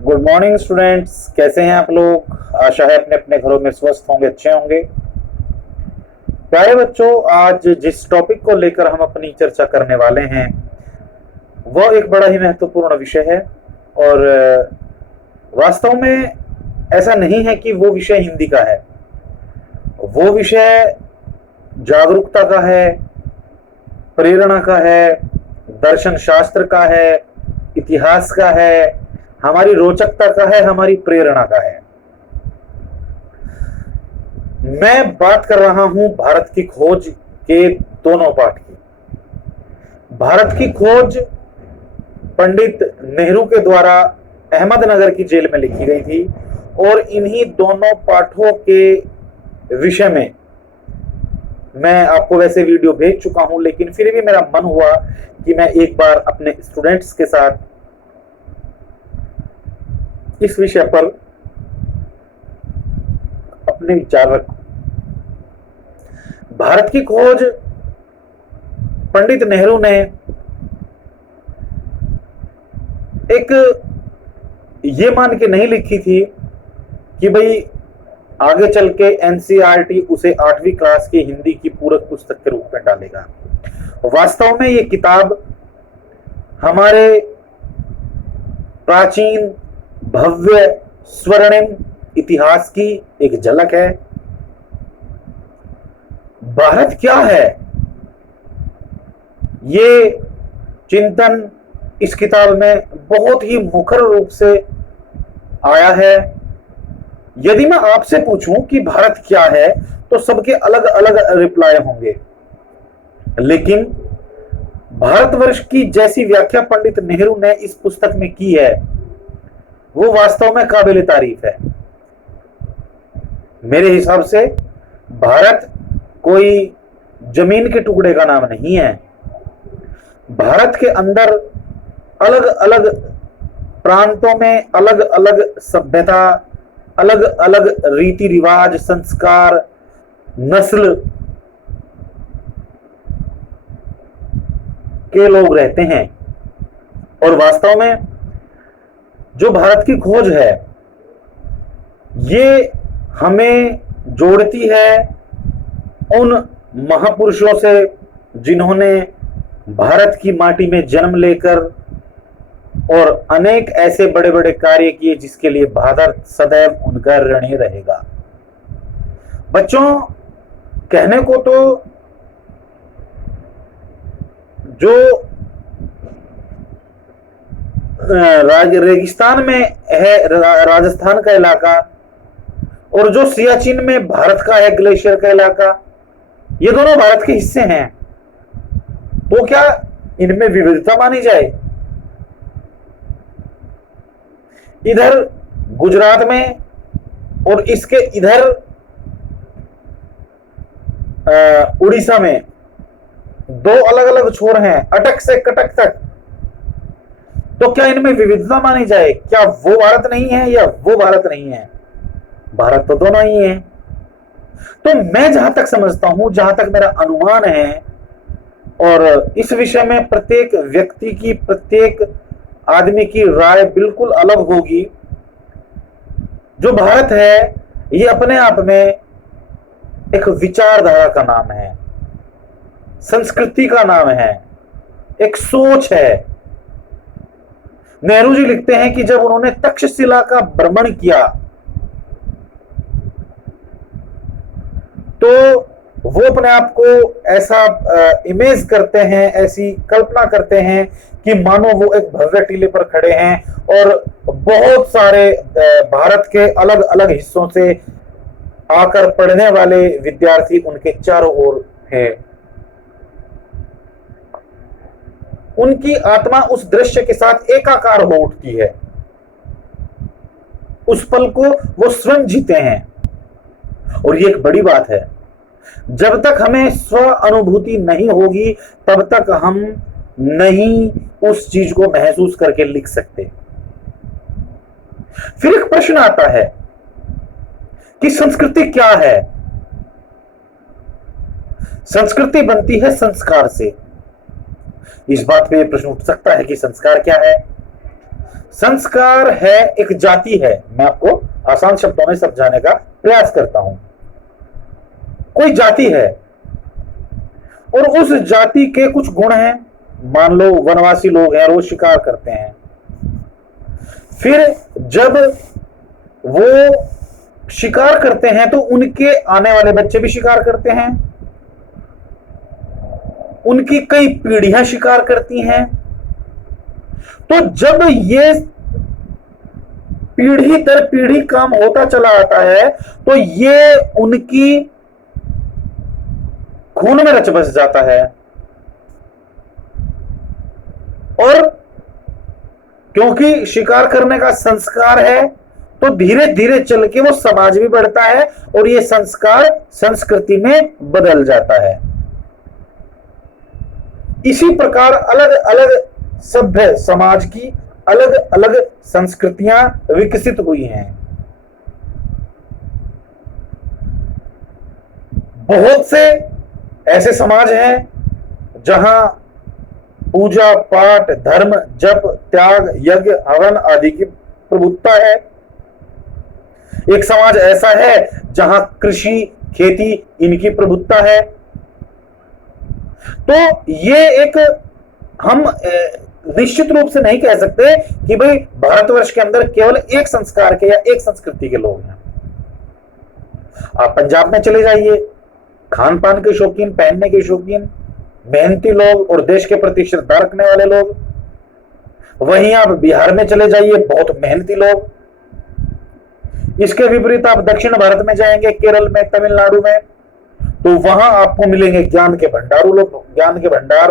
Good morning students, कैसे हैं आप लोग। आशा है अपने अपने घरों में स्वस्थ होंगे, अच्छे होंगे। प्यारे बच्चों, आज जिस टॉपिक को लेकर हम अपनी चर्चा करने वाले हैं वह एक बड़ा ही महत्वपूर्ण विषय है। और वास्तव में ऐसा नहीं है कि वो विषय हिंदी का है। वो विषय जागरूकता का है, प्रेरणा का है, दर्शन शास्त्र का है, इतिहास का है, हमारी रोचकता का है, हमारी प्रेरणा का है। मैं बात कर रहा हूं भारत की खोज के दोनों पाठ की। भारत की खोज पंडित नेहरू के द्वारा अहमदनगर की जेल में लिखी गई थी और इन्हीं दोनों पाठों के विषय में मैं आपको वैसे वीडियो भेज चुका हूं, लेकिन फिर भी मेरा मन हुआ कि मैं एक बार अपने स्टूडेंट्स के साथ इस विषय पर अपने विचार रखूं। भारत की खोज पंडित नेहरू ने एक ये मान के नहीं लिखी थी कि भाई आगे चल के एनसीईआरटी उसे 8वीं क्लास की हिंदी की पूरक पुस्तक के रूप में डालेगा। वास्तव में ये किताब हमारे प्राचीन भव्य स्वर्णिम इतिहास की एक झलक है। भारत क्या है, ये चिंतन इस किताब में बहुत ही मुखर रूप से आया है। यदि मैं आपसे पूछूं कि भारत क्या है तो सबके अलग अलग रिप्लाई होंगे, लेकिन भारतवर्ष की जैसी व्याख्या पंडित नेहरू ने इस पुस्तक में की है वो वास्तव में काबिल तारीफ है। मेरे हिसाब से भारत कोई जमीन के टुकड़े का नाम नहीं है। भारत के अंदर अलग अलग प्रांतों में अलग अलग सभ्यता, अलग अलग रीति रिवाज, संस्कार, नस्ल के लोग रहते हैं। और वास्तव में जो भारत की खोज है ये हमें जोड़ती है उन महापुरुषों से जिन्होंने भारत की माटी में जन्म लेकर और अनेक ऐसे बड़े बड़े कार्य किए जिसके लिए भारत सदैव उनका ऋणी रहेगा। बच्चों, कहने को तो जो रेगिस्तान में है राजस्थान का इलाका और जो सियाचिन में भारत का है ग्लेशियर का इलाका, ये दोनों भारत के हिस्से हैं। तो क्या इनमें विविधता मानी जाए? इधर गुजरात में और इसके इधर उड़ीसा में दो अलग अलग छोर हैं, अटक से कटक तक। तो क्या इनमें विविधता मानी जाए? क्या वो भारत नहीं है या वो भारत नहीं है? भारत तो दोनों ही है। तो मैं जहां तक समझता हूं, जहां तक मेरा अनुमान है, और इस विषय में प्रत्येक व्यक्ति की, प्रत्येक आदमी की राय बिल्कुल अलग होगी। जो भारत है ये अपने आप में एक विचारधारा का नाम है, संस्कृति का नाम है, एक सोच है। नेहरू जी लिखते हैं कि जब उन्होंने तक्षशिला का भ्रमण किया तो वो अपने आप को ऐसा इमेज करते हैं, ऐसी कल्पना करते हैं कि मानो वो एक भव्य टीले पर खड़े हैं और बहुत सारे भारत के अलग अलग हिस्सों से आकर पढ़ने वाले विद्यार्थी उनके चारों ओर हैं। उनकी आत्मा उस दृश्य के साथ एकाकार हो उठती है। उस पल को वो स्वयं जीते हैं। और ये एक बड़ी बात है। जब तक हमें स्व अनुभूति नहीं होगी तब तक हम नहीं उस चीज को महसूस करके लिख सकते। फिर एक प्रश्न आता है कि संस्कृति क्या है? संस्कृति बनती है संस्कार से। इस बात पे प्रश्न उठ सकता है कि संस्कार क्या है? संस्कार है एक जाति है। मैं आपको आसान शब्दों में समझाने का प्रयास करता हूं। कोई जाति है और उस जाति के कुछ गुण हैं। मान लो वनवासी लोग हैं और वो शिकार करते हैं। फिर जब वो शिकार करते हैं तो उनके आने वाले बच्चे भी शिकार करते हैं, उनकी कई पीढ़ियां शिकार करती हैं। तो जब ये पीढ़ी दर पीढ़ी काम होता चला आता है तो ये उनकी खून में रच बस जाता है। और क्योंकि शिकार करने का संस्कार है तो धीरे धीरे चल के वो समाज भी बढ़ता है और ये संस्कार संस्कृति में बदल जाता है। इसी प्रकार अलग अलग सभ्य समाज की अलग अलग संस्कृतियां विकसित हुई हैं। बहुत से ऐसे समाज हैं जहां पूजा पाठ धर्म जप त्याग यज्ञ हवन आदि की प्रभुत्ता है। एक समाज ऐसा है जहां कृषि खेती इनकी प्रभुत्ता है। तो ये एक हम निश्चित रूप से नहीं कह सकते कि भाई भारतवर्ष के अंदर केवल एक संस्कार के या एक संस्कृति के लोग हैं। आप पंजाब में चले जाइए, खान पान के शौकीन, पहनने के शौकीन, मेहनती लोग और देश के प्रति श्रद्धा रखने वाले लोग। वहीं आप बिहार में चले जाइए, बहुत मेहनती लोग। इसके विपरीत आप दक्षिण भारत में जाएंगे, केरल में, तमिलनाडु में, तो वहां आपको मिलेंगे ज्ञान के भंडारू लोग, ज्ञान के भंडार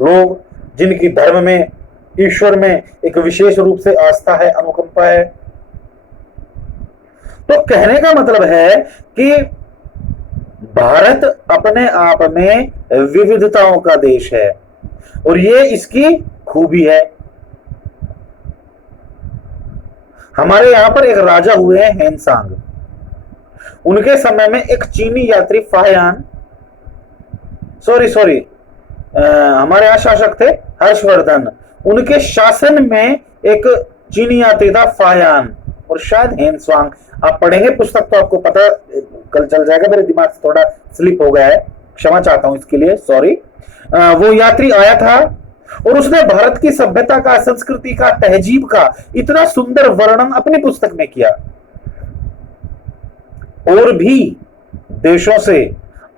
लोग जिनकी धर्म में ईश्वर में एक विशेष रूप से आस्था है, अनुकंपा है। तो कहने का मतलब है कि भारत अपने आप में विविधताओं का देश है और ये इसकी खूबी है। हमारे यहां पर एक राजा हुए हैं हेनसांग। उनके समय में एक चीनी यात्री फाहियान, हमारे यहां शासक थे हर्षवर्धन। उनके शासन में एक चीनी यात्री था फाहियान और शायद हेनसांग। आप पढ़ेंगे पुस्तक तो आपको पता कल चल जाएगा। मेरे दिमाग से थोड़ा स्लिप हो गया है, क्षमा चाहता हूं इसके लिए, सॉरी। वो यात्री आया था और उसने भारत की सभ्यता का, संस्कृति का, तहजीब का इतना सुंदर वर्णन अपनी पुस्तक में किया। और भी देशों से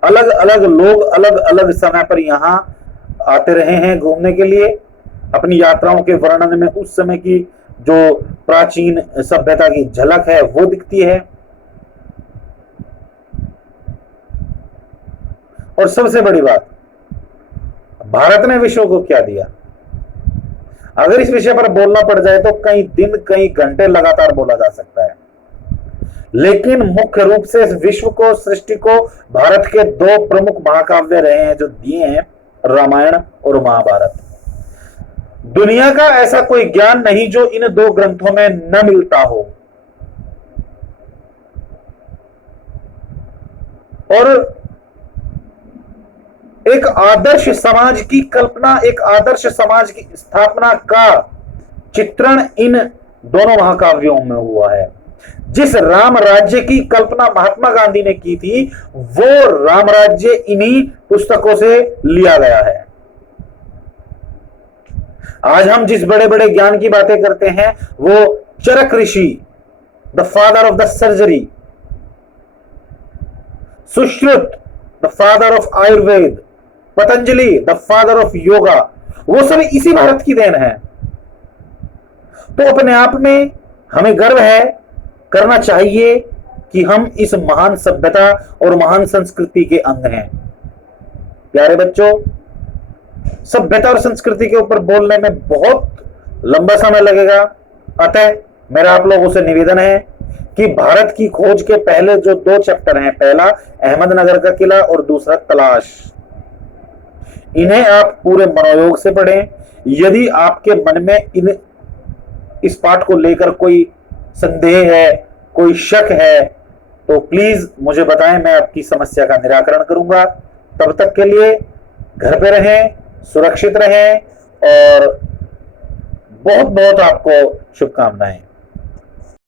अलग अलग लोग अलग अलग समय पर यहां आते रहे हैं घूमने के लिए। अपनी यात्राओं के वर्णन में उस समय की जो प्राचीन सभ्यता की झलक है वो दिखती है। और सबसे बड़ी बात, भारत ने विश्व को क्या दिया? अगर इस विषय पर बोलना पड़ जाए तो कई दिन कई घंटे लगातार बोला जा सकता है। लेकिन मुख्य रूप से इस विश्व को, सृष्टि को भारत के दो प्रमुख महाकाव्य रहे हैं जो दिए हैं, रामायण और महाभारत। दुनिया का ऐसा कोई ज्ञान नहीं जो इन दो ग्रंथों में न मिलता हो। और एक आदर्श समाज की कल्पना, एक आदर्श समाज की स्थापना का चित्रण इन दोनों महाकाव्यों में हुआ है। जिस राम राज्य की कल्पना महात्मा गांधी ने की थी वो राम राज्य इन्हीं पुस्तकों से लिया गया है। आज हम जिस बड़े बड़े ज्ञान की बातें करते हैं वो चरक ऋषि, the father of the surgery, Sushruta, the father of Ayurveda, Patanjali, the father of yoga, वो सब इसी भारत की देन है। तो अपने आप में हमें गर्व है, करना चाहिए कि हम इस महान सभ्यता और महान संस्कृति के अंग हैं। प्यारे बच्चों, सभ्यता और संस्कृति के ऊपर बोलने में बहुत लंबा समय लगेगा। अतः मेरा आप लोगों से निवेदन है कि भारत की खोज के पहले जो दो चैप्टर हैं, पहला अहमदनगर का किला और दूसरा तलाश, इन्हें आप पूरे मनोयोग से पढ़ें। यदि आपके मन में इस पाठ को लेकर कोई संदेह है, कोई शक है, तो प्लीज मुझे बताएं, मैं आपकी समस्या का निराकरण करूंगा। तब तक के लिए घर पे रहें, सुरक्षित रहें और बहुत बहुत आपको शुभकामनाएं।